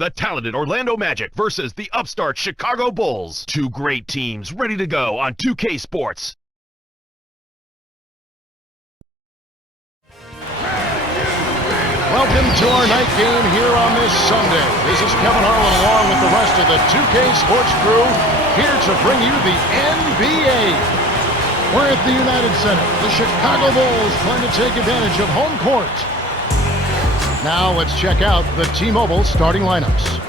The talented Orlando Magic versus the upstart Chicago Bulls. Two great teams ready to go on 2K Sports. Welcome to our night game here on this Sunday. This is Kevin Harlan along with the rest of the 2K Sports crew here to bring you the NBA. We're at the United Center. The Chicago Bulls trying to take advantage of home court. Now let's check out the T-Mobile starting lineups.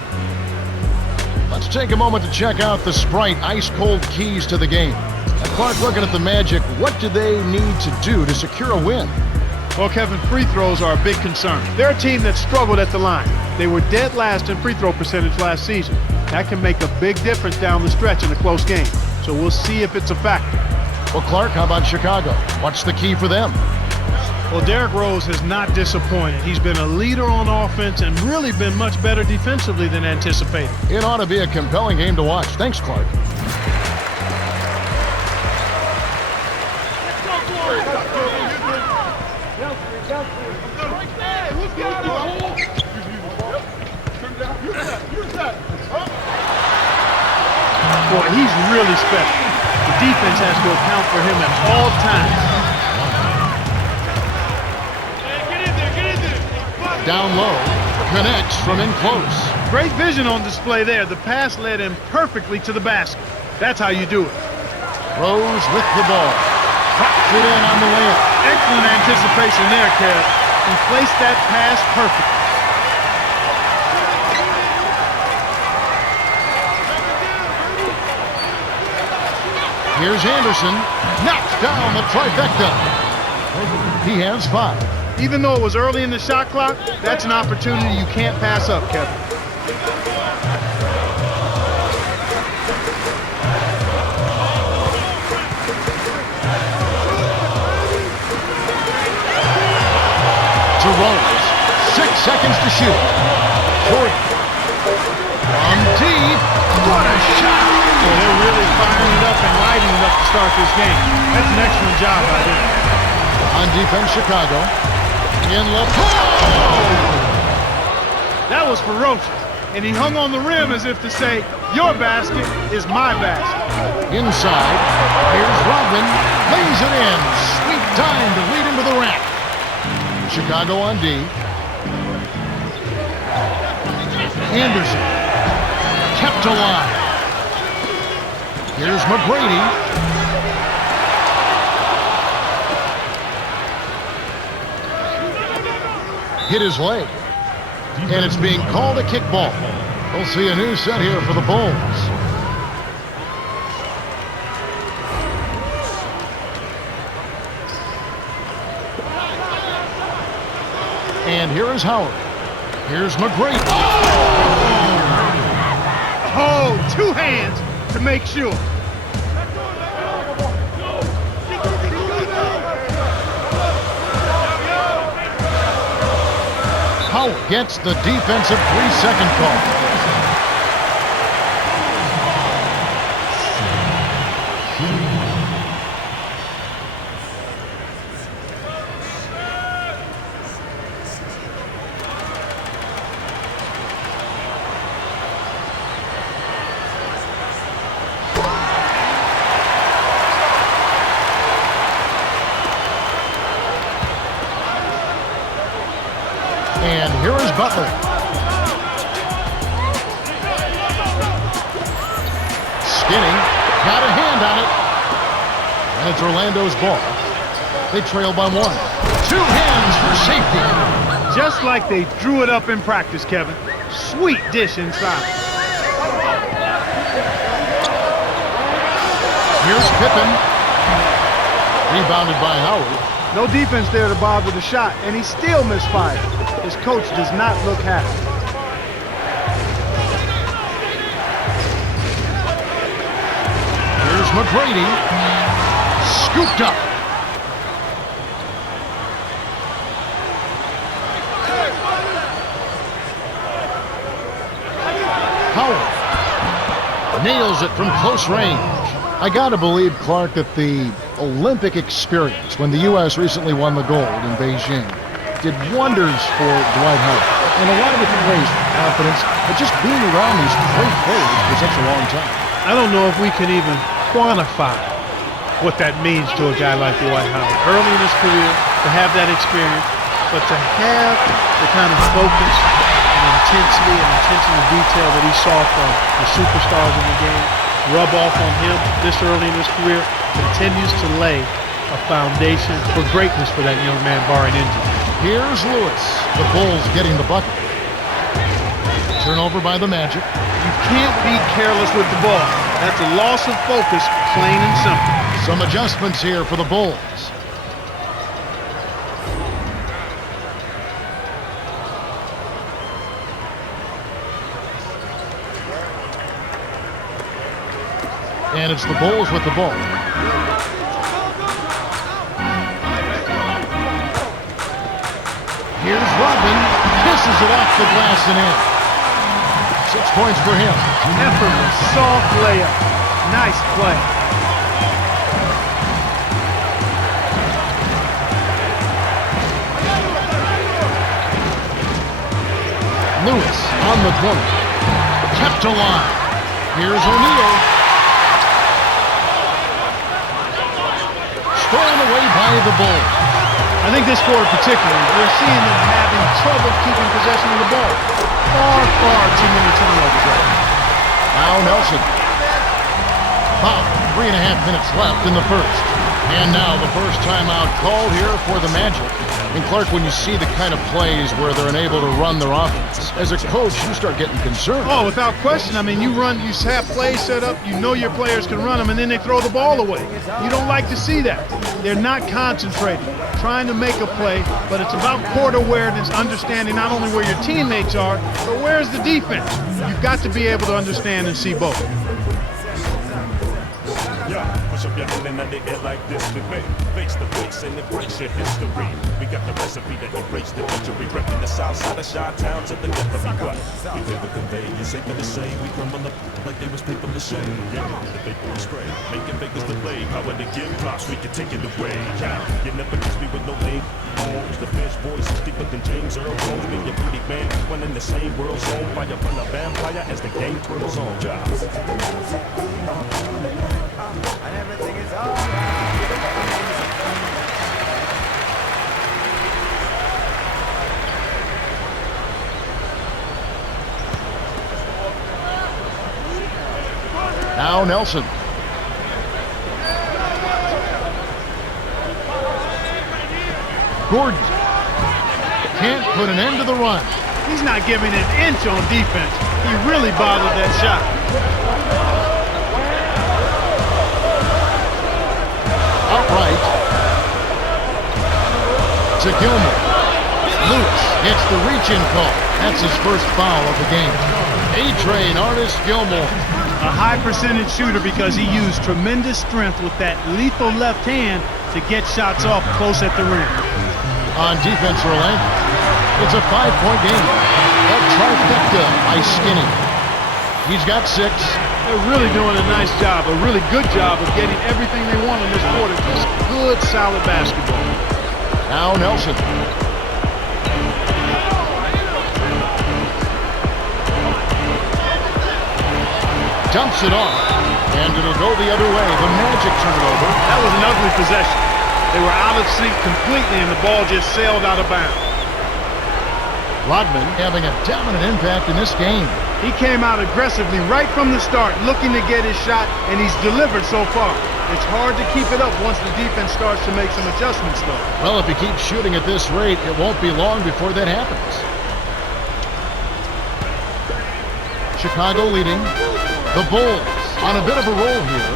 Let's take a moment to check out the Sprite ice-cold keys to the game. Now, Clark, looking at the Magic, what do they need to do to secure a win? Well, Kevin, free throws are a big concern. They're a team that struggled at the line. They were dead last in free throw percentage last season. That can make a big difference down the stretch in a close game. So we'll see if it's a factor. Well, Clark, how about Chicago? What's the key for them? Well, Derrick Rose has not disappointed. He's been a leader on offense and really been much better defensively than anticipated. It ought to be a compelling game to watch. Thanks, Clark. Boy, he's really special. The defense has to account for him at all times. Down low, connects from in close. Great vision on display there. The pass led him perfectly to the basket. That's how you do it. Rose with the ball. Pops it in on the layup. Excellent anticipation there, Kev. He placed that pass perfectly. Here's Anderson. Knocks down the trifecta. He has 5. Even though it was early in the shot clock, that's an opportunity you can't pass up, Kevin. To Rose. 6 seconds to shoot. Jordan. From deep. What a shot! Well, they're really firing it up and lighting it up to start this game. That's an excellent job by them. On defense, Chicago. In That was ferocious, and he hung on the rim as if to say, your basket is my basket. Inside, here's Rodman, lays it in. Sweet time to lead him to the rack. Chicago on D. Anderson, kept alive. Here's McGrady. Hit his leg. And it's being called a kickball. We'll see a new set here for the Bulls. And here is Howard. Here's McGrady. Oh, 2 hands to make sure. Howard gets the defensive 3-second call. And here is Butler. Skinny, got a hand on it. And it's Orlando's ball. They trail by 1. 2 hands for safety. Just like they drew it up in practice, Kevin. Sweet dish inside. Here's Pippen. Rebounded by Howard. No defense there to bother the shot, and he still misfired. His coach does not look happy. Here's McGrady. Scooped up. Howard nails it from close range. I gotta believe, Clark, that the Olympic experience when the U.S. recently won the gold in Beijing did wonders for Dwight Howard. And a lot of it plays confidence, but just being around these great players for such a long time. I don't know if we can even quantify what that means to a guy like Dwight Howard. Early in his career, to have that experience, but to have the kind of focus and intensity and attention to detail that he saw from the superstars in the game rub off on him this early in his career continues to lay a foundation for greatness for that young man, barring injury. Here's Lewis. The Bulls getting the bucket. Turnover by the Magic. You can't be careless with the ball. That's a loss of focus, plain and simple. Some adjustments here for the Bulls. And it's the Bulls with the ball. Here's Robin. Kisses it off the glass and in. 6 points for him. Effortless, soft layup. Nice play. Lewis on the corner. Kept alive. Here's O'Neal. Stolen away by the Bulls. I think this quarter particularly, we're seeing them having trouble keeping possession of the ball. Far too many turnovers right now. Now Nelson. About 3.5 minutes left in the first. And now the first timeout called here for the Magic. And Clark, when you see the kind of plays where they're unable to run their offense, as a coach, you start getting concerned. Oh, without question. I mean, you have plays set up, you know your players can run them, and then they throw the ball away. You don't like to see that. They're not concentrating, trying to make a play, but it's about court awareness, understanding not only where your teammates are, but where's the defense. You've got to be able to understand and see both. Push up your hand and under it like this. We face to face and embrace your history. We got the recipe that erased the victory. Repping the south side of Chi-Town to the death of me. We live with conveyance, safe to say. We crumble up like they was paper mache. Yeah, the paper spray, making Vegas delay. Power to give props, we can take it away. You never catch me with no name. The French voice is deeper than James Earl Jones. Me and Booty Man, one in the same world zone. Fire from the vampire as the game twirls on. And everything is alright. Now Nelson. Gordon can't put an end to the run. He's not giving an inch on defense. He really bothered that shot. Outright to Gilmore. Lewis gets the reach-in call. That's his first foul of the game. A-Train artist Gilmore. A high percentage shooter because he used tremendous strength with that lethal left hand to get shots off close at the rim. On defense, Orlando. It's a 5-point game. A trifecta by Skinny. He's got 6. They're really doing a nice job, a really good job of getting everything they want in this quarter. Just good, solid basketball. Now Nelson. Dumps it off, and it'll go the other way. The Magic turn it over. That was an ugly possession. They were out of sync completely, and the ball just sailed out of bounds. Rodman having a dominant impact in this game. He came out aggressively right from the start, looking to get his shot, and he's delivered so far. It's hard to keep it up once the defense starts to make some adjustments, though. Well, if he keeps shooting at this rate, it won't be long before that happens. Chicago leading. The Bulls on a bit of a roll here.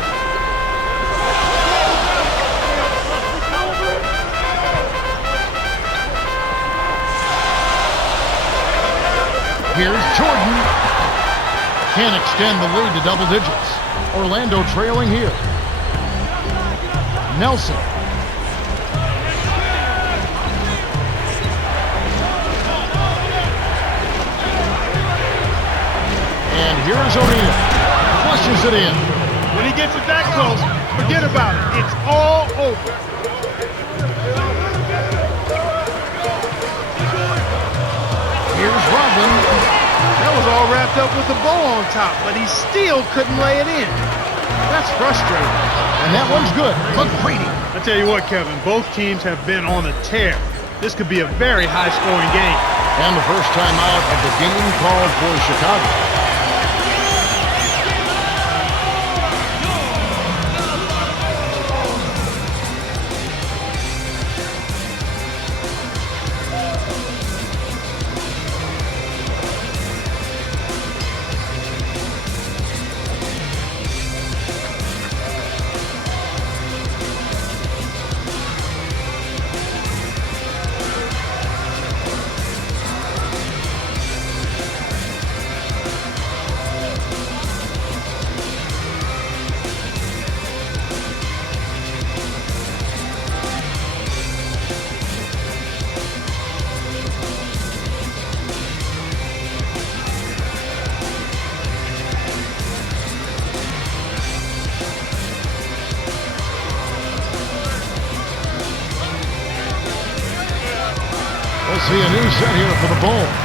Here's Jordan. Can't extend the lead to double digits. Orlando trailing here. Nelson. And here's O'Neal. Flushes it in. When he gets it that close, forget about it. It's all over. Here's all wrapped up with a bow on top, but he still couldn't lay it in. That's frustrating. And that one's good. McCready. I tell you what, Kevin, both teams have been on a tear. This could be a very high-scoring game. And the first time out of the game called for Chicago. We'll see a new set here for the Bulls.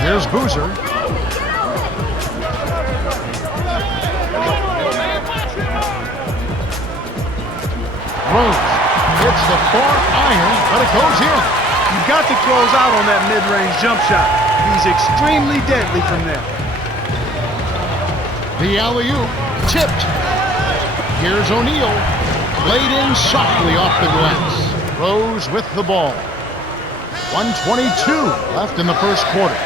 Here's Boozer. Rose hits the far iron, but it goes in. You've got to close out on that mid-range jump shot. He's extremely deadly from there. The alley-oop tipped. Here's O'Neal. Laid in softly off the glass. Rose with the ball. 1:22 left in the first quarter.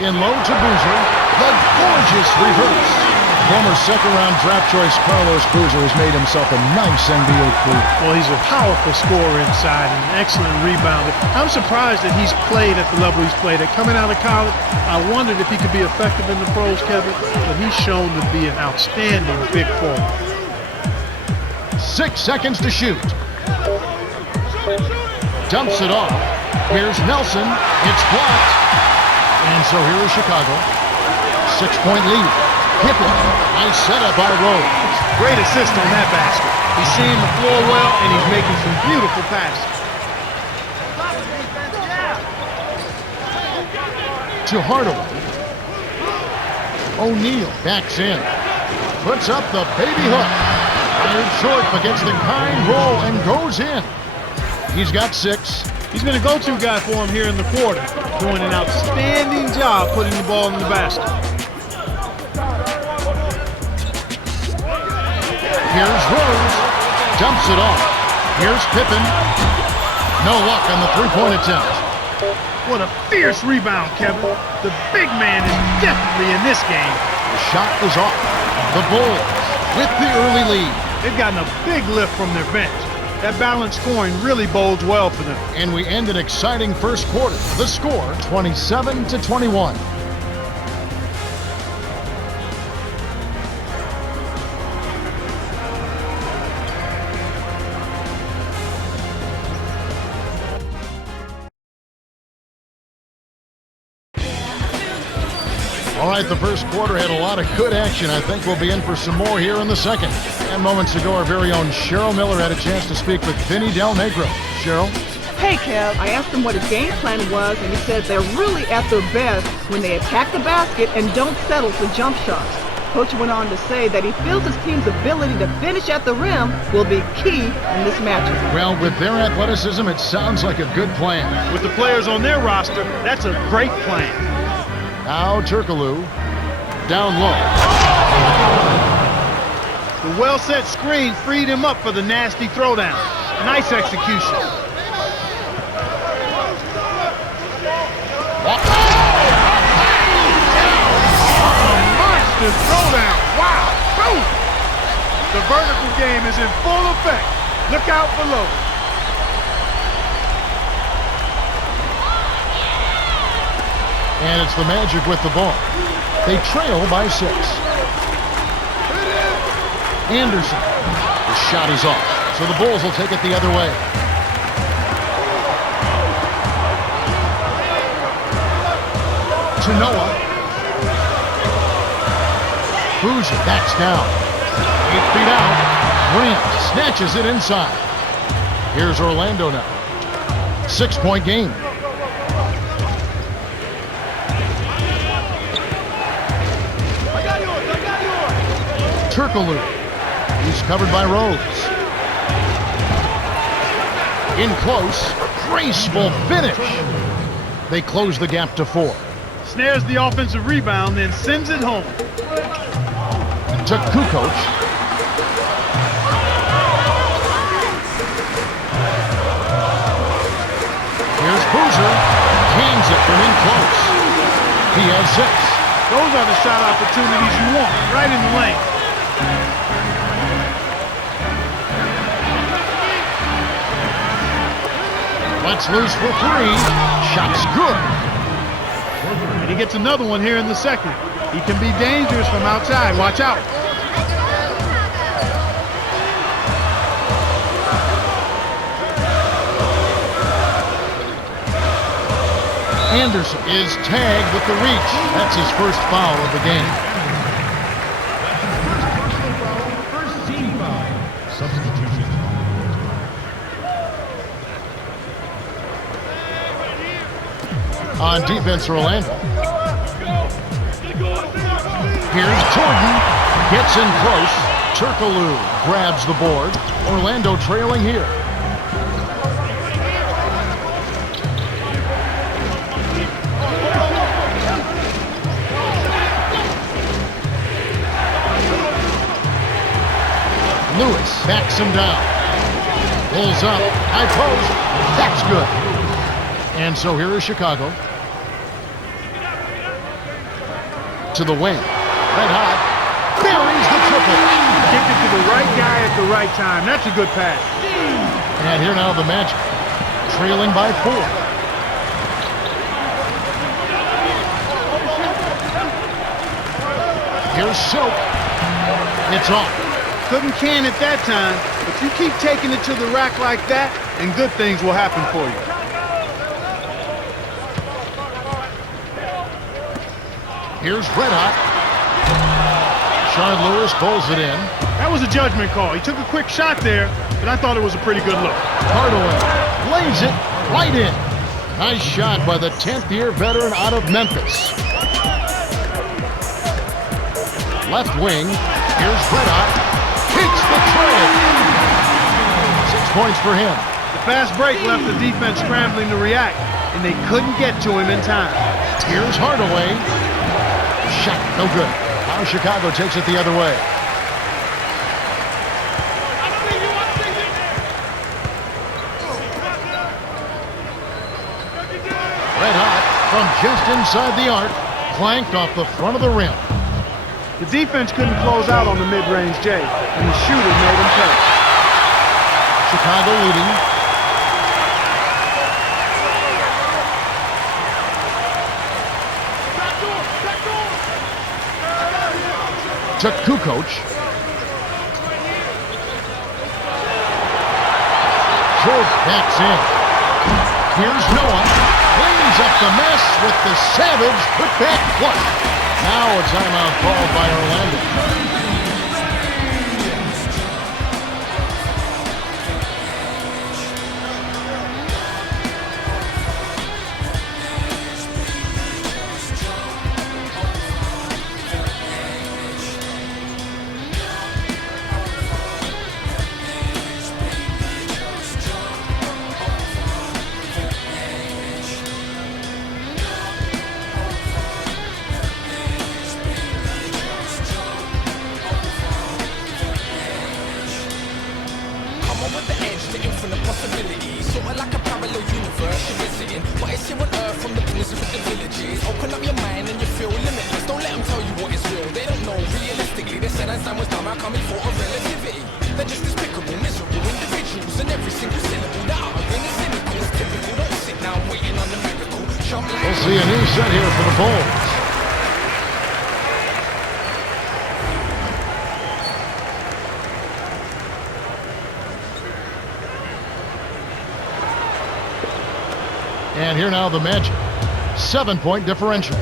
In low to Boozer. The gorgeous reverse. Former second-round draft choice Carlos Boozer has made himself a nice NBA career. Well, he's a powerful scorer inside and an excellent rebounder. I'm surprised that he's played at the level he's played at. Coming out of college, I wondered if he could be effective in the pros, Kevin, but he's shown to be an outstanding big forward. 6 seconds to shoot. Dumps it off. Here's Nelson. It's blocked. And so here is Chicago. 6-point lead. Pippen. Nice setup by Rose. Great assist on that basket. He's seeing the floor well, and he's making some beautiful passes. To Hardaway. O'Neal backs in. Puts up the baby hook. Fired short, but gets the kind roll and goes in. He's got 6. He's been a go-to guy for him here in the quarter, doing an outstanding job putting the ball in the basket. Here's Rose. Dumps it off. Here's Pippen. No luck on the three-point attempt. What a fierce rebound, Kevin. The big man is definitely in this game. The shot is off. The Bulls with the early lead. They've gotten a big lift from their bench. That balanced scoring really bodes well for them. And we end an exciting first quarter. The score, 27-21. All right, the first quarter had a lot of good action. I think we'll be in for some more here in the second. And moments ago, our very own Cheryl Miller had a chance to speak with Vinny Del Negro. Cheryl? Hey, Kev, I asked him what his game plan was, and he said they're really at their best when they attack the basket and don't settle for jump shots. Coach went on to say that he feels his team's ability to finish at the rim will be key in this matchup. Well, with their athleticism, it sounds like a good plan. With the players on their roster, that's a great plan. Now Turkoglu, down low. The well-set screen freed him up for the nasty throwdown. Nice execution. A monster throwdown. Wow. Boom. The vertical game is in full effect. Look out below. And it's the Magic with the ball. They trail by 6. Anderson. The shot is off. So the Bulls will take it the other way. To Noah. Boozer backs down. 8 feet out. Grant snatches it inside. Here's Orlando now. 6-point game. Turkaloo. He's covered by Rhodes. In close. Graceful finish. They close the gap to 4. Snares the offensive rebound, then sends it home. To Kukoc. Here's Boozer. Hangs it from in close. He has 6. Those are the shot opportunities you want, right in the lane. Let's loose for 3. Shot's good. And he gets another one here in the second. He can be dangerous from outside. Watch out. Anderson is tagged with the reach. That's his first foul of the game. First team foul. Substitution. On defense, Orlando. Here's Jordan. Gets in close. Turkaloo grabs the board. Orlando trailing here. Lewis backs him down. Pulls up. High post. That's good. And so here is Chicago. To the wing. Red hot. Buries the triple. Kicked it to the right guy at the right time. That's a good pass. And here now the Magic. Trailing by 4. Here's Silk. It's off. Couldn't can it that time, but you keep taking it to the rack like that, and good things will happen for you. Here's Red Hot. Sean Lewis pulls it in. That was a judgment call. He took a quick shot there, but I thought it was a pretty good look. Hardaway lays it right in. Nice shot by the 10th-year veteran out of Memphis. Left wing. Here's Red Hot. Keeps the trail. 6 points for him. The fast break left the defense scrambling to react, and they couldn't get to him in time. Here's Hardaway. Shot, no good. Now Chicago takes it the other way. Red Hot from just inside the arc. Clanked off the front of the rim. The defense couldn't close out on the mid-range J, and the shooter made him pay. Chicago leading. To Kukoc. Jordan backs in. Here's Noah. Cleans up the mess with the savage put-back flush. Now a timeout called by Orlando. We'll see a new set here for the Bulls. And here now the Magic. 7-point differential.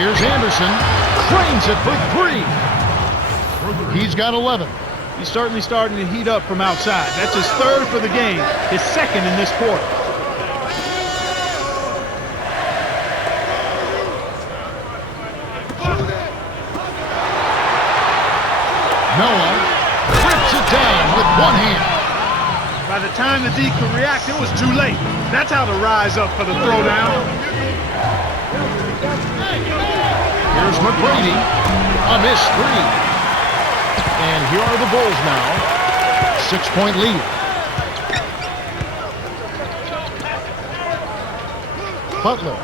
Here's Anderson. Cranes it for 3. He's got 11. He's certainly starting to heat up from outside. That's his 3rd for the game, his 2nd in this quarter. Noah rips it down with one hand. By the time the D could react, it was too late. That's how to rise up for the throwdown. Here's McGrady. A missed 3. And here are the Bulls now. 6-point lead. Butler.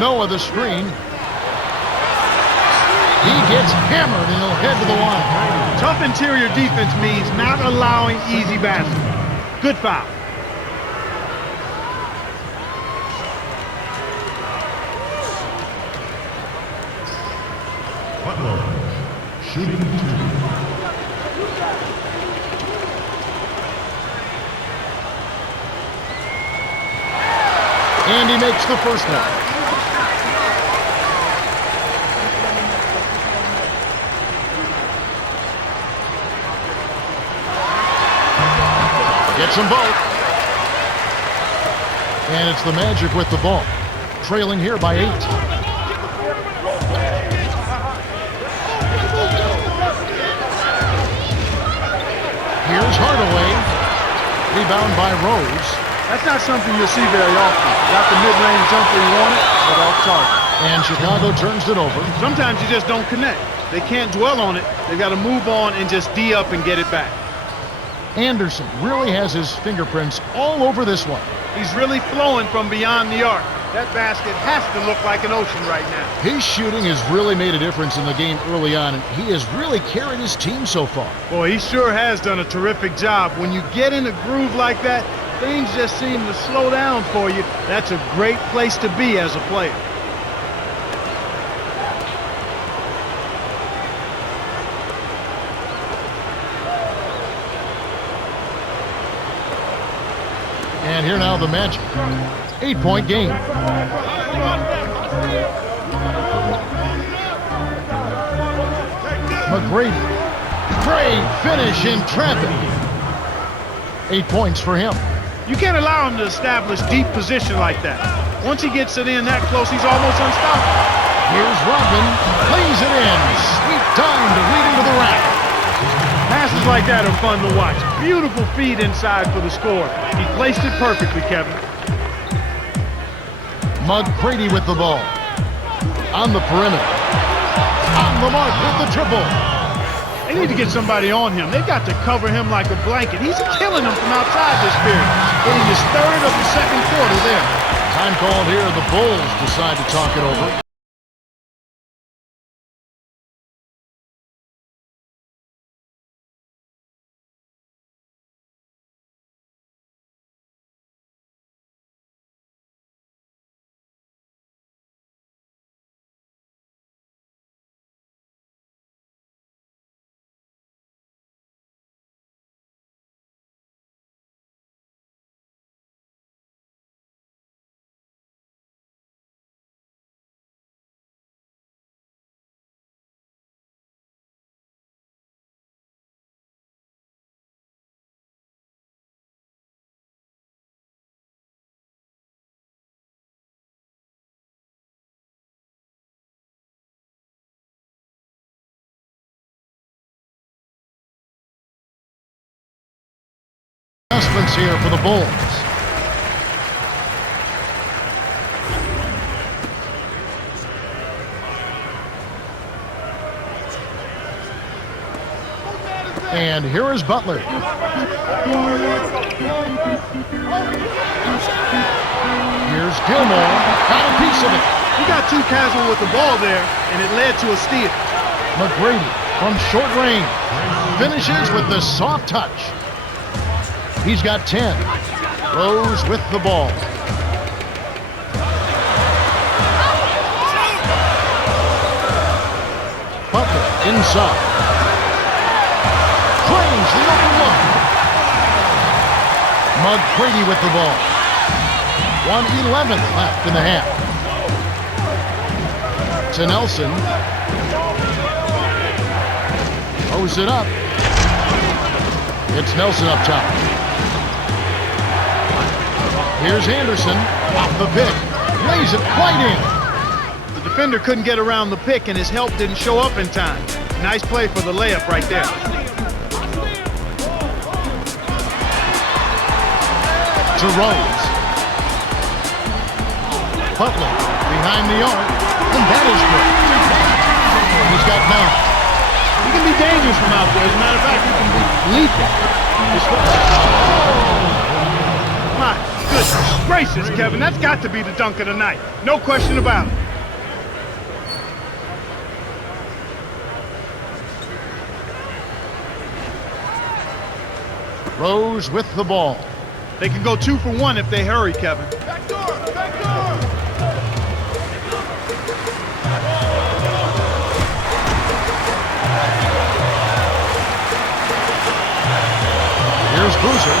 Noah the screen. He gets hammered and he'll head to the line. Tough interior defense means not allowing easy baskets. Good foul. Butler, shooting 2. And he makes the first one. Gets them both. And it's the Magic with the ball. Trailing here by 8. Here's Hardaway. Rebound by Rose. That's not something you'll see very often. Got the mid-range jumper you wanted, but off target. And Chicago turns it over. Sometimes you just don't connect. They can't dwell on it. They've got to move on and just D up and get it back. Anderson really has his fingerprints all over this one. He's really flowing from beyond the arc. That basket has to look like an ocean right now. His shooting has really made a difference in the game early on, and he has really carried his team so far. Boy, he sure has done a terrific job. When you get in a groove like that, things just seem to slow down for you. That's a great place to be as a player. And here now the Magic. 8-point game. McGrady. Great finish in traffic. 8 points for him. You can't allow him to establish deep position like that. Once he gets it in that close, he's almost unstoppable. Here's Rodman. Lays it in. Sweet time to lead him to the rack. Passes like that are fun to watch. Beautiful feed inside for the score. He placed it perfectly, Kevin. McGrady with the ball. On the perimeter. On the mark with the triple. They need to get somebody on him. They've got to cover him like a blanket. He's killing them from outside this period. Getting his 3rd of the 2nd quarter there. Time called here. The Bulls decide to talk it over. Adjustments here for the Bulls. And here is Butler. Here's Gilmore. Got a piece of it. He got too casual with the ball there, and it led to a steal. McGrady from short range. Finishes with the soft touch. He's got 10. Rose with the ball. Butler inside. Cranes the open look. McGrady with the ball. 1:11 left in the half. To Nelson. Throws it up. It's Nelson up top. Here's Anderson. Off the pick. Lays it right in. The defender couldn't get around the pick, and his help didn't show up in time. Nice play for the layup right there. To Rose. Butler behind the arc, and that is good. He's got 9. He can be dangerous from out there. As a matter of fact, he can be lethal. My goodness gracious, Kevin, that's got to be the dunk of the night. No question about it. Rose with the ball. They can go 2 for 1 if they hurry, Kevin. Back door! Back door! Here's Boozer.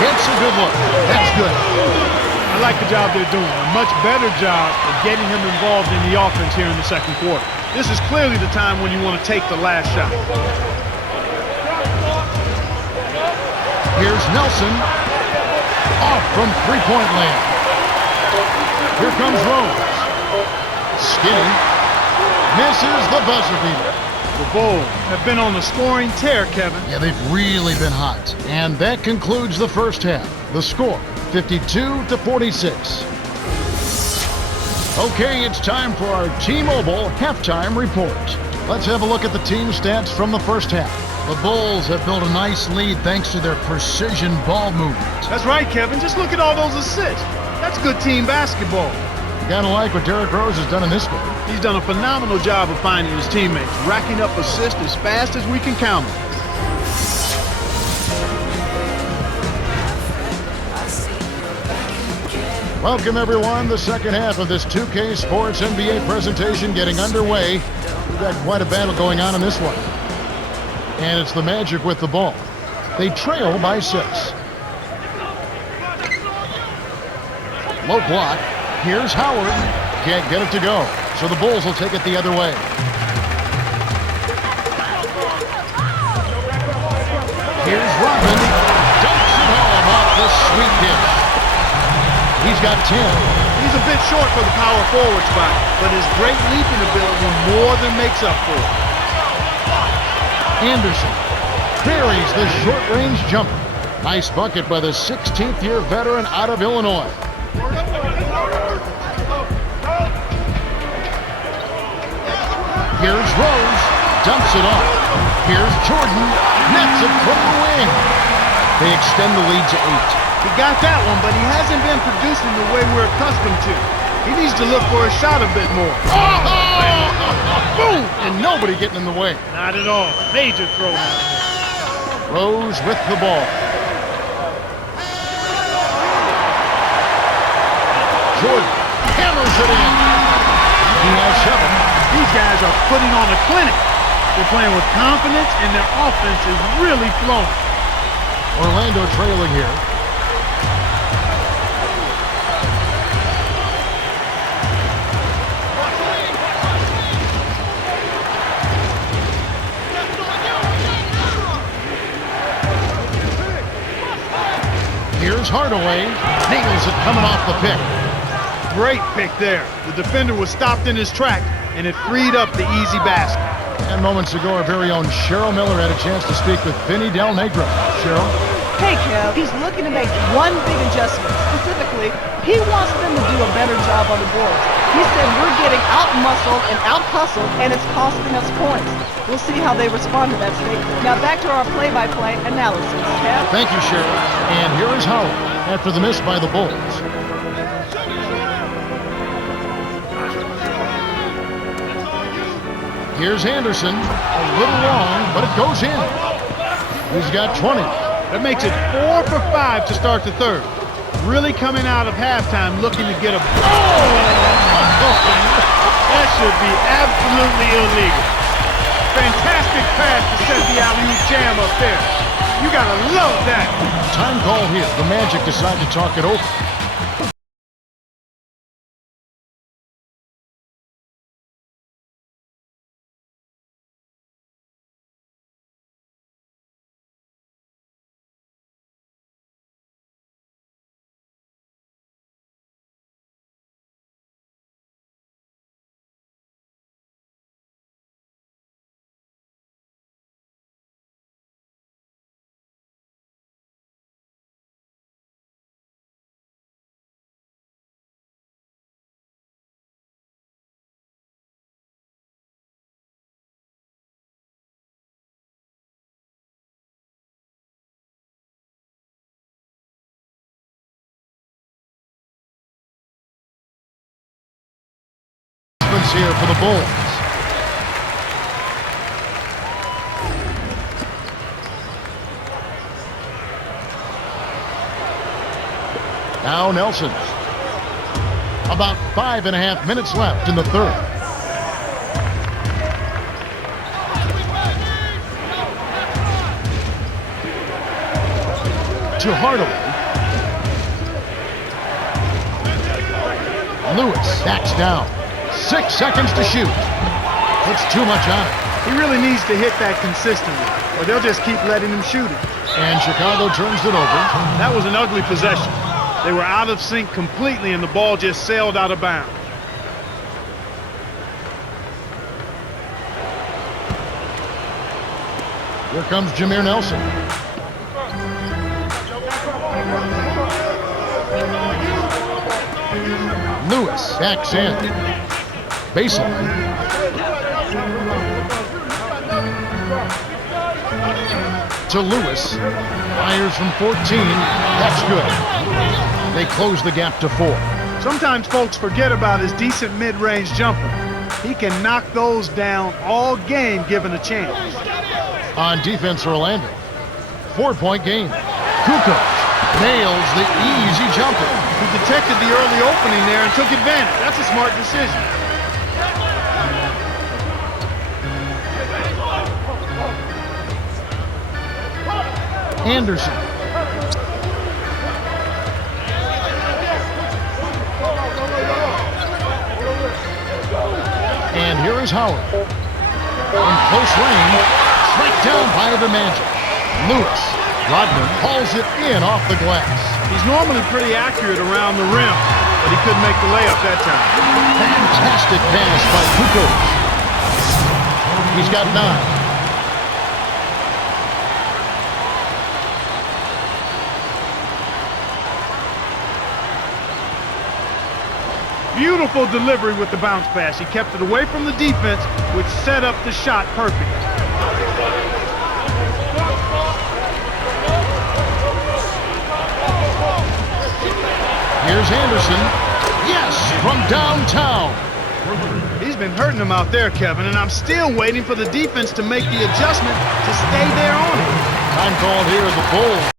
Gets a good look. That's good. I like the job they're doing. A much better job of getting him involved in the offense here in the second quarter. This is clearly the time when you want to take the last shot. Here's Nelson. Off from three-point land. Here comes Rose. Skinny. Misses the buzzer beater. The Bulls have been on a scoring tear, Kevin. Yeah, they've really been hot. And that concludes the first half. The score, 52-46. Okay, it's time for our T-Mobile halftime report. Let's have a look at the team stats from the first half. The Bulls have built a nice lead thanks to their precision ball movement. That's right, Kevin. Just look at all those assists. That's good team basketball. You gotta like what Derrick Rose has done in this game. He's done a phenomenal job of finding his teammates, racking up assists as fast as we can count them. Welcome, everyone. The second half of this 2K Sports NBA presentation getting underway. We've got quite a battle going on in this one. And it's the Magic with the ball. They trail by 6. Low block. Here's Howard. Can't get it to go. So the Bulls will take it the other way. Here's Robin. Dunks it home off the sweet dish. He's got 10. He's a bit short for the power forward spot, but his great leaping ability more than makes up for it. Anderson buries the short-range jumper. Nice bucket by the 16th-year veteran out of Illinois. Here's Rose, dumps it off. Here's Jordan, nets it from the wing. They extend the lead to 8. He got that one, but he hasn't been producing the way we're accustomed to. He needs to look for a shot a bit more. Oh! Boom! And nobody getting in the way. Not at all. Major throw down there. Rose with the ball. Jordan hammers it in. He has 7. These guys are putting on a clinic. They're playing with confidence, and their offense is really flowing. Orlando trailing here. Here's Hardaway. Nails it coming off the pick. Great pick there. The defender was stopped in his track, and it freed up the easy basket. And moments ago, our very own Cheryl Miller had a chance to speak with Vinny Del Negro. Cheryl? Hey, Kev, he's looking to make one big adjustment. Specifically, he wants them to do a better job on the boards. He said we're getting out-muscled and out-hustled, and it's costing us points. We'll see how they respond to that statement. Now back to our play-by-play analysis. Kev? Thank you, Cheryl. And here is Howard after the miss by the Bulls. Here's Anderson. A little long, but it goes in. He's got 20. That makes it 4 for 5 to start the third. Really coming out of halftime looking to get a... That should be absolutely illegal. Fantastic pass to set the alley-oop jam up there. You gotta love that. Time call here. The Magic decide to talk it over. defense here for the Bulls. Now Nelson. About 5.5 minutes left in the third. To Hardaway. Lewis backs down. 6 seconds to shoot. Puts too much on it. He really needs to hit that consistently, or they'll just keep letting him shoot it. And Chicago turns it over. That was an ugly possession. They were out of sync completely, and the ball just sailed out of bounds. Here comes Jameer Nelson. Lewis backs in. Baseline. To Lewis. Fires from 14. That's good. They close the gap to 4. Sometimes folks forget about his decent mid-range jumper. He can knock those down all game given a chance. On defense, Orlando. 4-point game. Kukoc nails the easy jumper. He detected the early opening there and took advantage. That's a smart decision. Anderson. And here is Howard. In close range, tracked down by the Magic. Lewis. Rodman hauls it in off the glass. He's normally pretty accurate around the rim, but he couldn't make the layup that time. Fantastic pass by Kukoc. He's got 9. Beautiful delivery with the bounce pass. He kept it away from the defense, which set up the shot perfect. Here's Anderson. Yes, from downtown. He's been hurting him out there, Kevin, and I'm still waiting for the defense to make the adjustment to stay there on him. Time called here, the Bulls.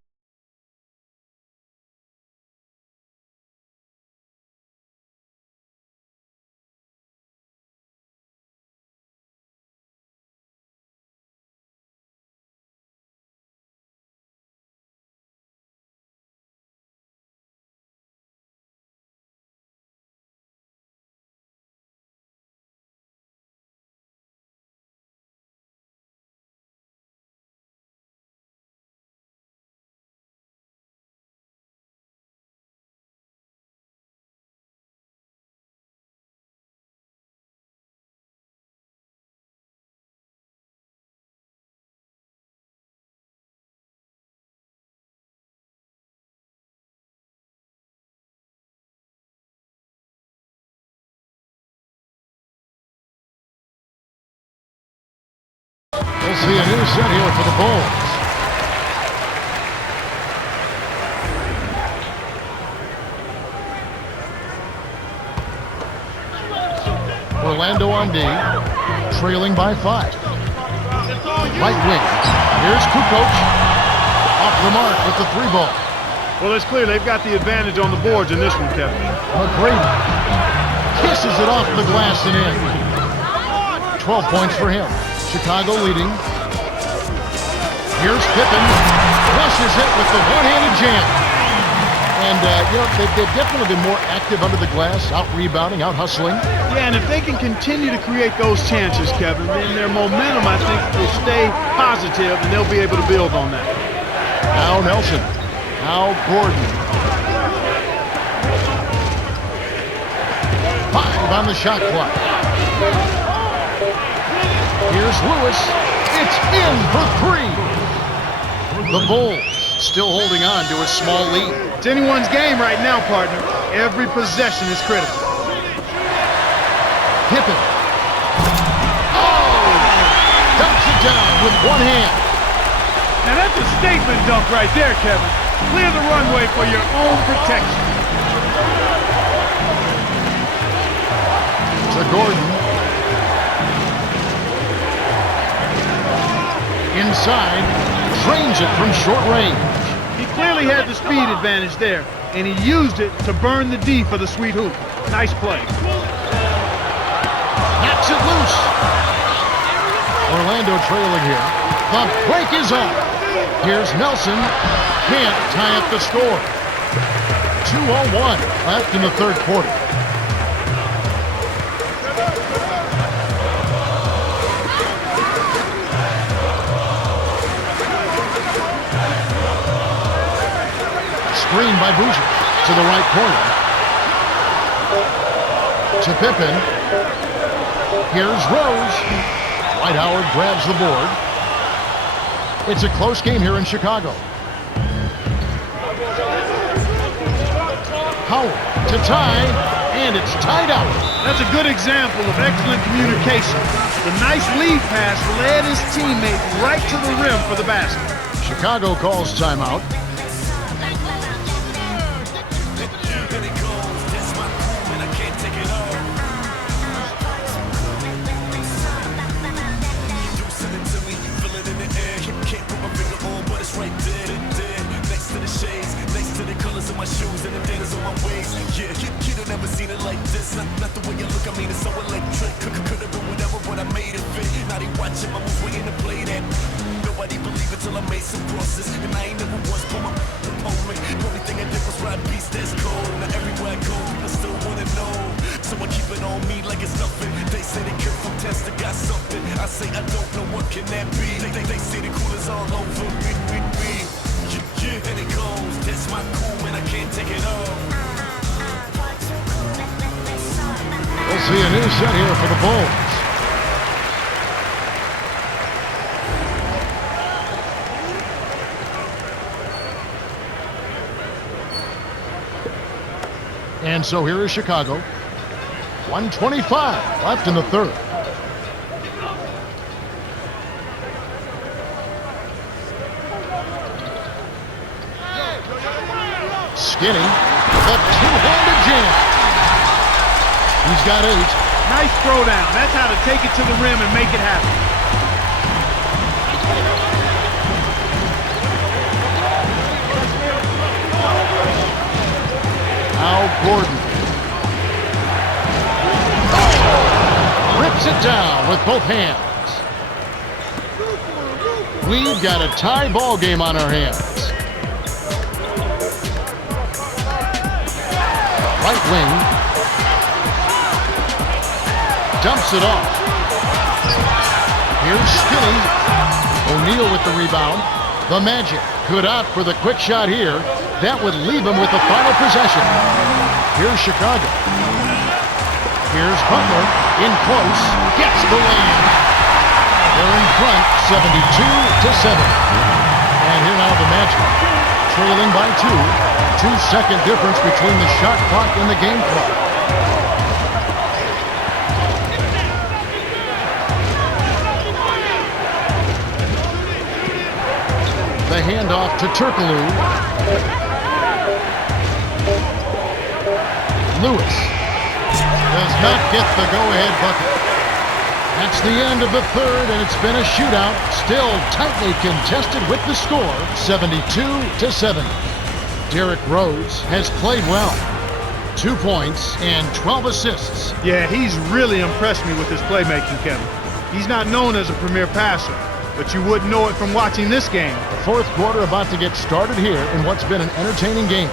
We'll see a new set here for the Bulls. Orlando on D, trailing by 5. Right wing. Here's Kukoc. Off the mark with the 3 ball. Well, it's clear they've got the advantage on the boards in this one, Kevin. McGrady kisses it off the glass and in. 12 points for him. Chicago leading. Here's Pippen. Flushes it with the one-handed jam. And, they've definitely been more active under the glass, out-rebounding, out-hustling. Yeah, and if they can continue to create those chances, Kevin, then their momentum, I think, will stay positive, and they'll be able to build on that. Now Nelson. Now Gordon. 5 on the shot clock. Here's Lewis. It's in for 3. The Bulls still holding on to a small lead. It's anyone's game right now, partner. Every possession is critical. Pippen. Oh! Dumps it down with one hand. Now that's a statement dunk right there, Kevin. Clear the runway for your own protection. To Gordon. inside, drains it from short range. He clearly had the speed advantage there, and he used it to burn the D for the sweet hoop. Nice play. Knocks it loose. Orlando trailing here. The break is up. Here's Nelson. Can't tie up the score. 2:01 left in the third quarter. Screen by Bougie to the right corner. To Pippen. Here's Rose. Dwight Howard grabs the board. It's a close game here in Chicago. Howard to tie, and it's tied up. That's a good example of excellent communication. The nice lead pass led his teammate right to the rim for the basket. Chicago calls timeout. My shoes and the data's on my waist. Yeah, kid have never seen it like this. Not the way you look, I mean it's so electric. Could have been whatever, but I made it fit. Now they watching my moves, waiting to play that. Nobody believe it till I made some crosses, and I ain't never once put my opponent. The only thing I did was ride beats that's cold. Now everywhere I go, people still wanna know. So I keep it on me like it's nothing. They say they came from test, they got something. I say I don't know what can that be. They say the coolers all over me. Yeah, and it goes. That's my cool, and I can't take it off. We'll see a new set here for the Bulls. And so here is Chicago. 1:25 left in the third. Skinny, the two-handed jam. He's got 8. Nice throwdown. That's how to take it to the rim and make it happen. Al Gordon. Rips it down with both hands. We've got a tie ball game on our hands. Right wing. Dumps it off. Here's Skinny. O'Neal with the rebound. The Magic could opt for the quick shot here. That would leave him with the final possession. Here's Chicago. Here's Butler. In close. Gets the win. They're in front, 72-7. And here now the Magic. Trailing by 2. 2-second difference between the shot clock and the game clock. The handoff to Turkoglu. Lewis does not get the go-ahead bucket. That's the end of the third, and it's been a shootout. Still tightly contested with the score, 72-7. Derrick Rose has played well. 2 points and 12 assists. Yeah, he's really impressed me with his playmaking, Kevin. He's not known as a premier passer, but you wouldn't know it from watching this game. The fourth quarter about to get started here in what's been an entertaining game.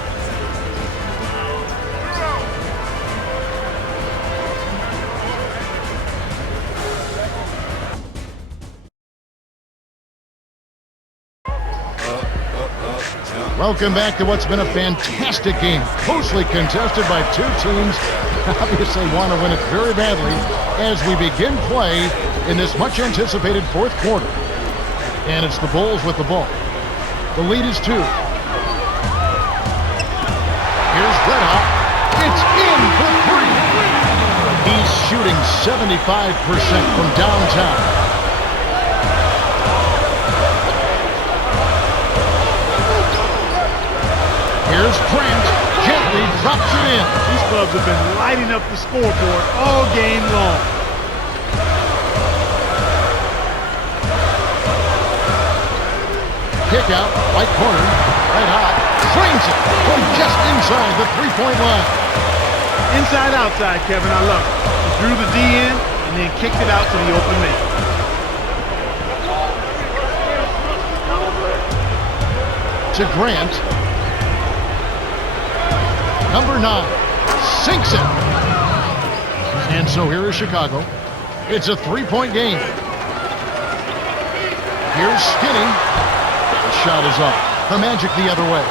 Welcome back to what's been a fantastic game. Closely contested by two teams. Obviously want to win it very badly as we begin play in this much anticipated fourth quarter. And it's the Bulls with the ball. The lead is 2. Here's Redhawk. It's in for 3. He's shooting 75% from downtown. Here's Grant, gently drops it in. These clubs have been lighting up the scoreboard all game long. kick out, right corner, red hot, frames it from just inside the three-point line. Inside, outside, Kevin, I love it. He drew the D in and then kicked it out to the open man. To Grant. Number 9 sinks it. And so here is Chicago. It's a three-point game. Here's Skinny. The shot is off. The Magic the other way.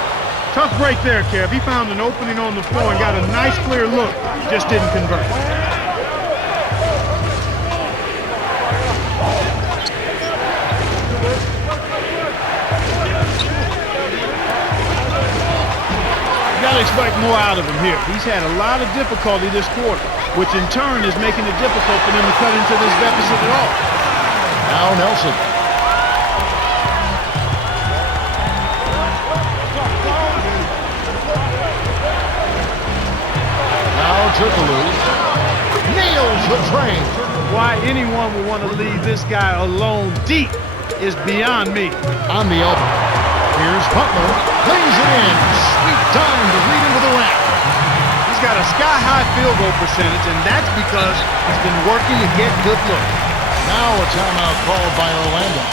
Tough break there, Kev. He found an opening on the floor and got a nice clear look. Just didn't convert. Got to expect more out of him here. He's had a lot of difficulty this quarter, which in turn is making it difficult for them to cut into this deficit at all. Now Nelson. Now Turkoglu nails the train. Why anyone would want to leave this guy alone deep is beyond me. On the elbow. Here's Butler. Lays it in. Sweet time to lead into the rack. He's got a sky-high field goal percentage, and that's because he's been working to get good looks. Now a timeout called by Orlando.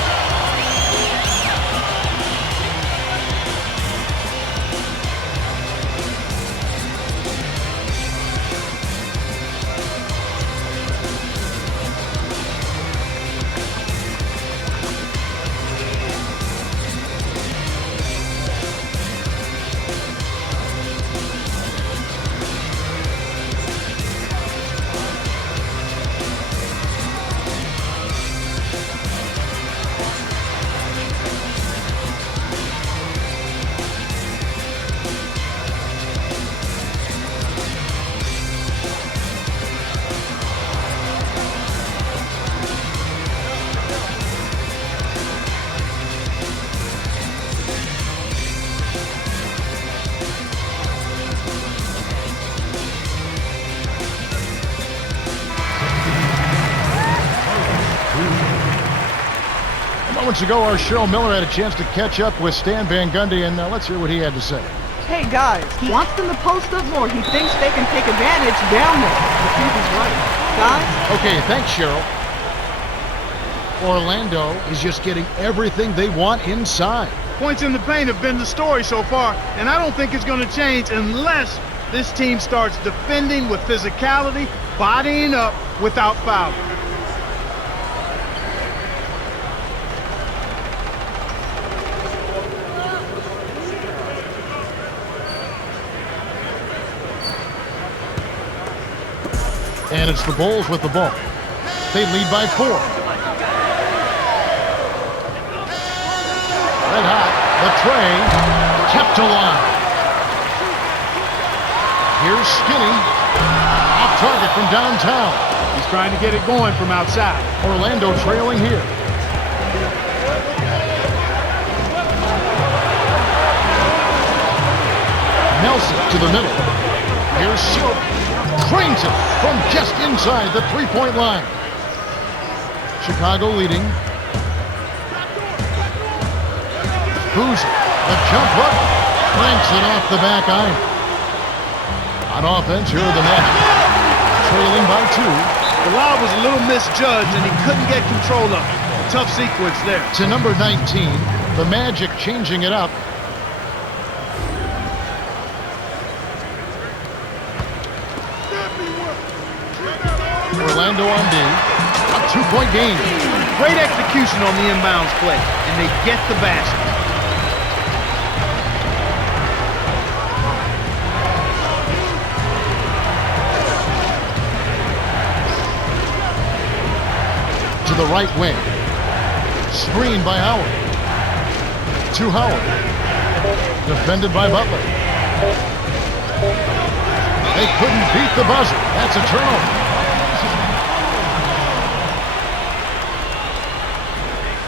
Moments ago, our Cheryl Miller had a chance to catch up with Stan Van Gundy, and let's hear what he had to say. Hey guys, he wants them to post up more. He thinks they can take advantage down there. I think he's right. Guys? Okay, thanks, Cheryl. Orlando is just getting everything they want inside. Points in the paint have been the story so far, and I don't think it's going to change unless this team starts defending with physicality, bodying up without fouling. And it's the Bulls with the ball. They lead by 4. Red hot. The tray kept alive. Here's Skinny. Off target from downtown. He's trying to get it going from outside. Orlando trailing here. Nelson to the middle. Here's Silk. Trains it from just inside the three-point line. Chicago leading. Boozer, the jump up, cranks it off the back iron. On offense, here are the Magic, trailing by 2. The lob was a little misjudged, and he couldn't get control of it. Tough sequence there. To number 19, the Magic changing it up. Orlando on D. A 2-point game. Great execution on the inbounds play, and they get the basket. To the right wing. Screen by Howard. To Howard. Defended by Butler. They couldn't beat the buzzer. That's a turnover.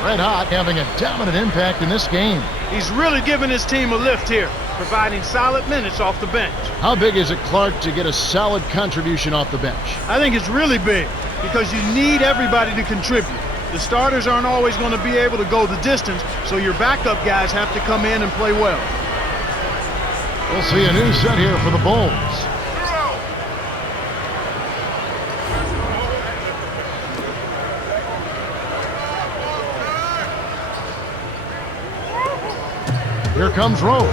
Red hot, having a dominant impact in this game. He's really giving his team a lift here, providing solid minutes off the bench. How big is it, Clark, to get a solid contribution off the bench? I think it's really big because you need everybody to contribute. The starters aren't always going to be able to go the distance, so your backup guys have to come in and play well. We'll see a new set here for the Bulls. Here comes Rose.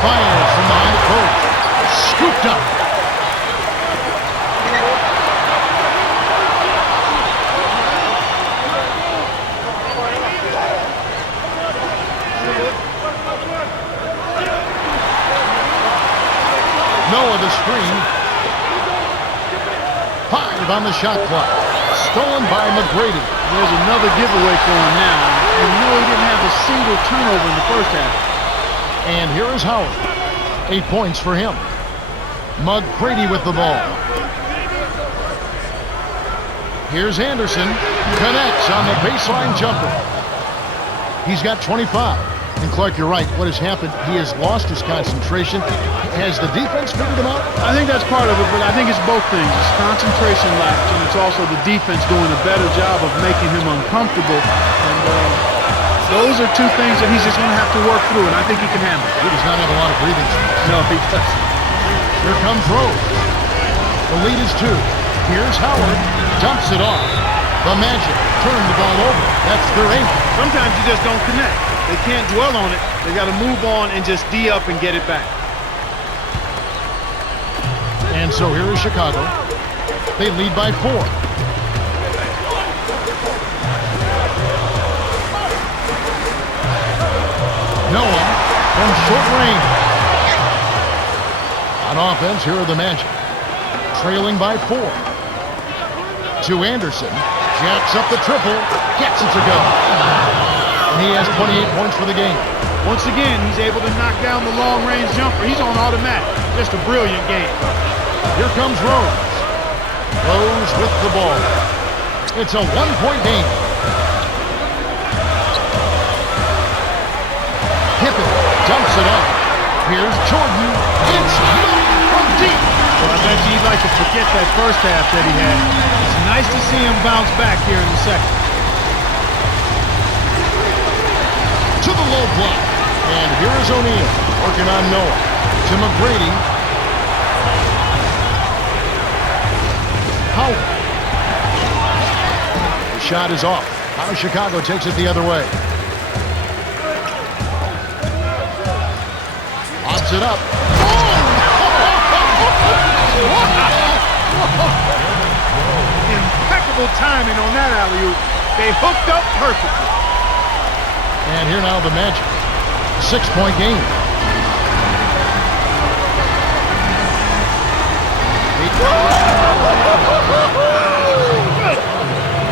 Fires from behind the coach. Scooped up. Noah the screen. 5 on the shot clock. Stolen by McGrady. There's another giveaway for him now. You know he didn't have a single turnover in the first half. And here is Howard. 8 points for him. McGrady with the ball. Here's Anderson. Connects on the baseline jumper. He's got 25. And Clark, you're right. What has happened, he has lost his concentration. Has the defense figured him out? I think that's part of it, but I think it's both things. It's concentration lapse, and it's also the defense doing a better job of making him uncomfortable. And those are two things that he's just going to have to work through, and I think he can handle it. He does not have a lot of breathing space. No, he doesn't. Here comes Rose. The lead is 2. Here's Howard. Dumps it off. The Magic turn the ball over. That's their 8th. Sometimes you just don't connect. They can't dwell on it. They got to move on and just D up and get it back. And so here is Chicago. They lead by 4. Noah from short range. On offense, here are the Magic. Trailing by 4. To Anderson. Jacks up the triple. Gets it to go. And he has 28 points for the game. Once again, he's able to knock down the long-range jumper. He's on automatic. Just a brilliant game. Here comes Rose. Rose with the ball. It's a 1-point game. Pippen dumps it off. Here's Jordan. It's good from deep. Well, I bet you'd like to forget that first half that he had. It's nice to see him bounce back here in the second. To the low block. And here is O'Neal working on Noah. To McGrady. Howard. The shot is off. Now Chicago takes it the other way. Lobs it up. Impeccable timing on that alley-oop. They hooked up perfectly. And here now the Magic. 6-point game.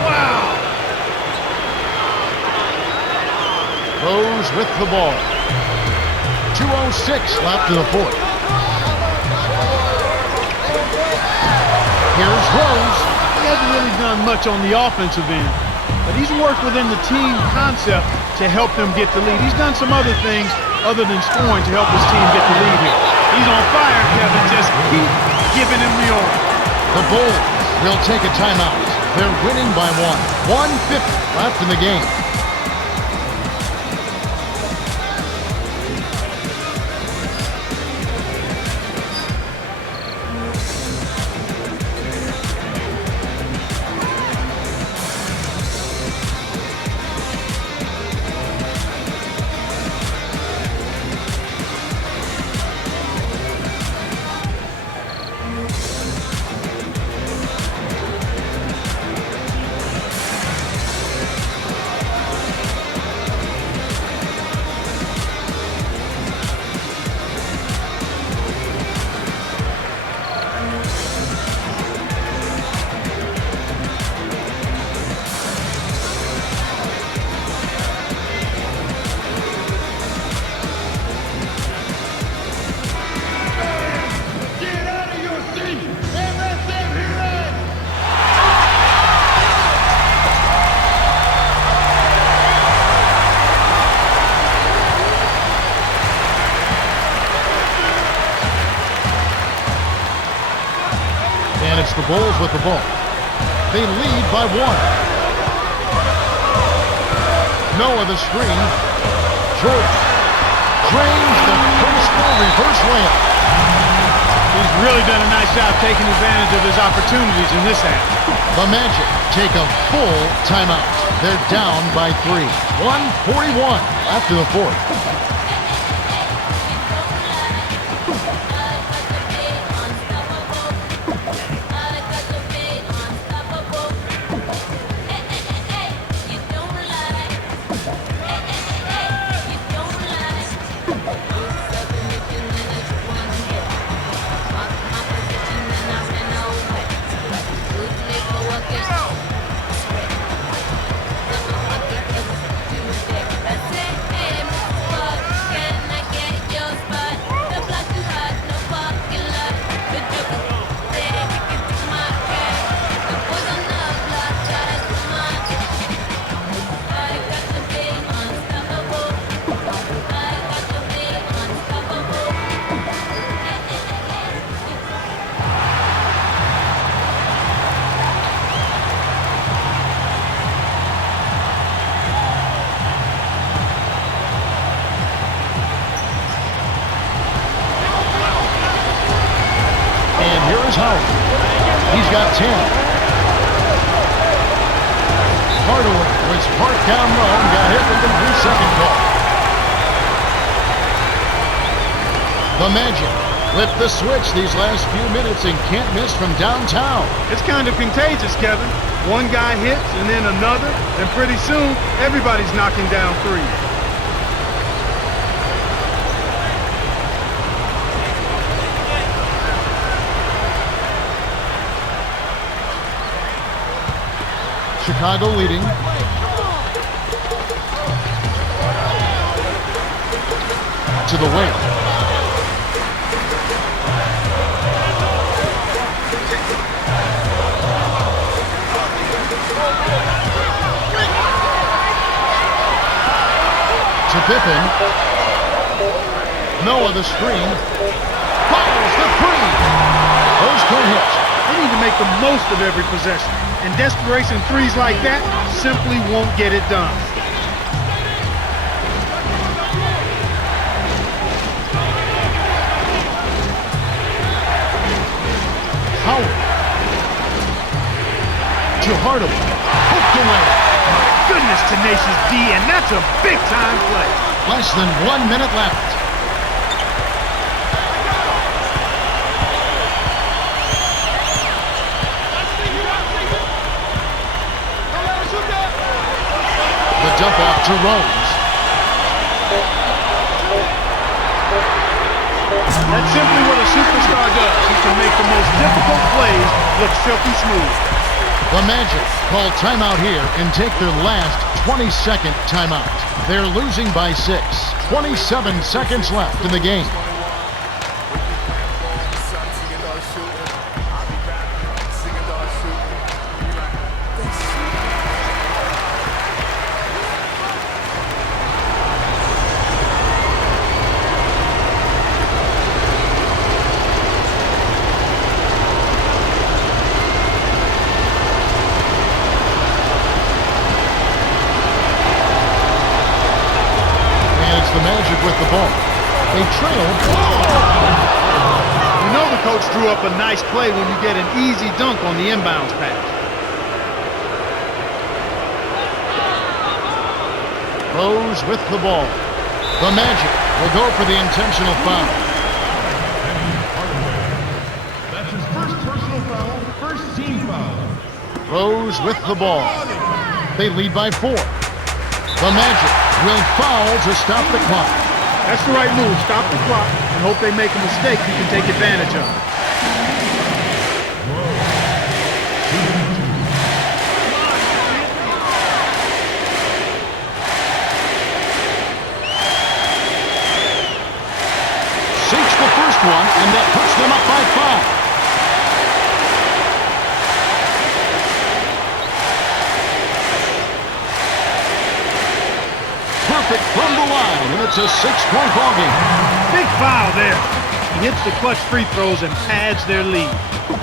Wow. Rose with the ball. 2:06 left to the 4th. Here's Rose. He hasn't really done much on the offensive end, but he's worked within the team concept to help them get the lead. He's done some other things other than scoring to help his team get the lead here. He's on fire, Kevin. Just keep giving him the order. The Bulls will take a timeout. They're winning by 1. 1:50 left in the game. And it's the Bulls with the ball. They lead by 1. Noah the screen. Jordan drains the graceful reverse layup. He's really done a nice job taking advantage of his opportunities in this half. The Magic take a full timeout. They're down by 3. 1:41 after the fourth. He's got 10. Hardaway was parked down low and got hit with the 3-second call. The Magic flip the switch these last few minutes and can't miss from downtown. It's kind of contagious, Kevin. One guy hits and then another, and pretty soon everybody's knocking down threes. Chicago leading. To the wing. To Pippen. Noah the screen. Fires the 3. Those can't hit. They need to make the most of every possession. And desperation threes like that simply won't get it done. Howard. To Hardaway. Hooked away. Goodness, tenacious D, and that's a big-time play. Less than 1 minute left. The dump off to Rose. That's simply what a superstar does. He can make the most difficult plays look silky smooth. The Magic call timeout here and take their last 22nd timeout. They're losing by 6. 27 seconds left in the game. The Magic with the ball. They trailed. You know the coach drew up a nice play when you get an easy dunk on the inbounds pass. Rose with the ball. The Magic will go for the intentional foul. That's his first personal foul, first team foul. Rose with the ball. They lead by 4. The Magic will foul to stop the clock. That's the right move. Stop the clock and hope they make a mistake you can take advantage of. Sinks the first one, and that puts them up by 5. Perfect from the line, and it's a 6-point ball game. Big foul there. He hits the clutch free throws and adds their lead.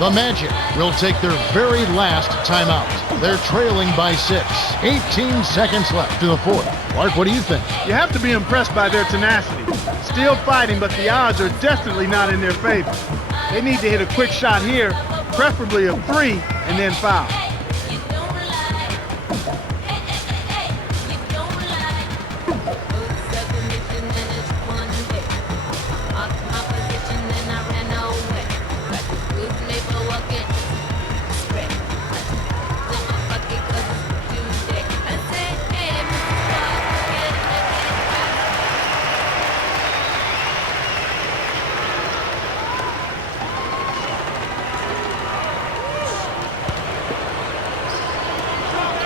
The Magic will take their very last timeout. They're trailing by 6. 18 seconds left to the fourth. Clark, what do you think? You have to be impressed by their tenacity. Still fighting, but the odds are definitely not in their favor. They need to hit a quick shot here, preferably a three, and then foul.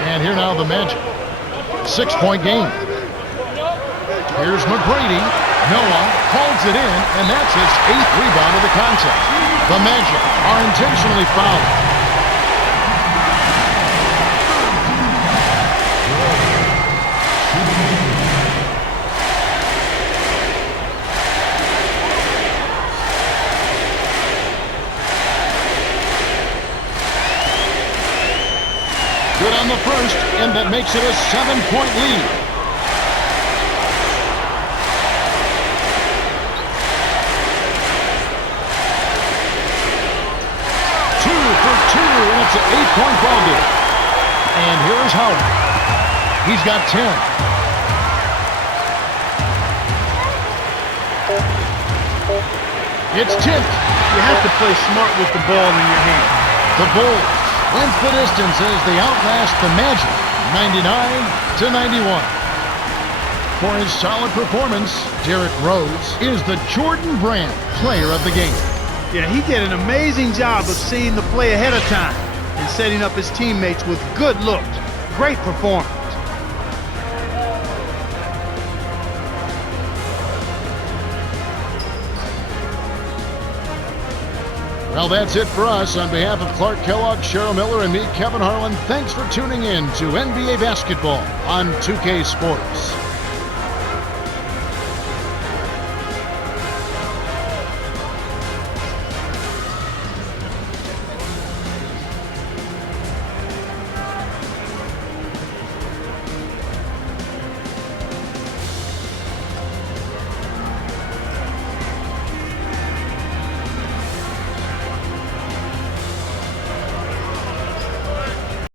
And here now the Magic. 6-point game. Here's McGrady. Noah holds it in, and that's his 8th rebound of the contest. The Magic are intentionally fouled. Good on the first, and that makes it a 7-point lead. Two for two, and it's an 8-point ball game. And here's Howard. He's got 10. It's tipped. You have to play smart with the ball in your hand. The Bulls went the distance as they outlast the Magic, 99-91. For his solid performance, Derrick Rose is the Jordan Brand Player of the Game. Yeah, he did an amazing job of seeing the play ahead of time and setting up his teammates with good looks. Great performance. Well, that's it for us. On behalf of Clark Kellogg, Cheryl Miller, and me, Kevin Harlan, thanks for tuning in to NBA Basketball on 2K Sports.